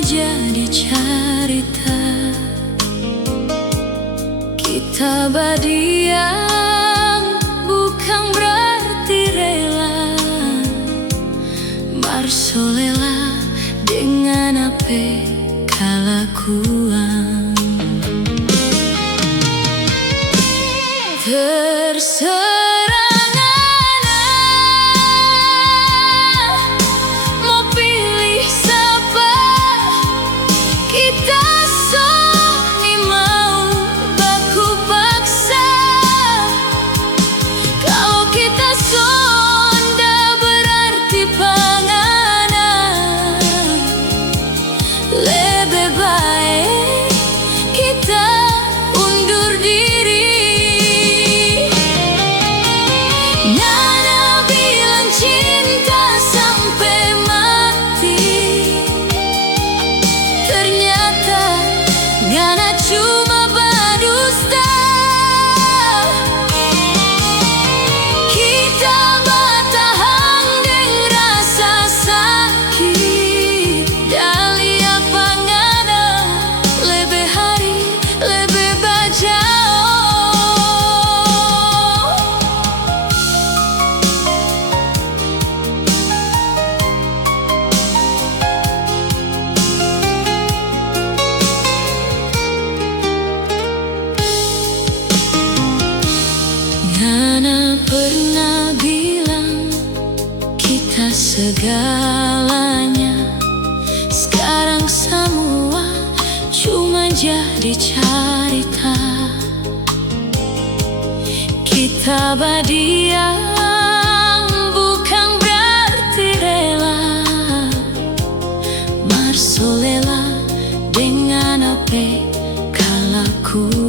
jadi cerita kita berdiam, bukan berarti rela. Marsolela dengan apa kelakuan. Terserah ngana mau pilih siapa, kita soni mau baku paksa. Kalau kita sonda berarti pangana, lebih baik kita undur diri. Nana bilang cinta sampai mati, ternyata Nana cuma berdusta. Kita bertahan dengan rasa sakit, dari apa Nana lebih hari lebih bajau. Nana pernah bilang kita segalanya, sekarang semua cuma jadi cerita. Kita berdiam, bukan berarti rela. Marsolela dengan apa kalaku.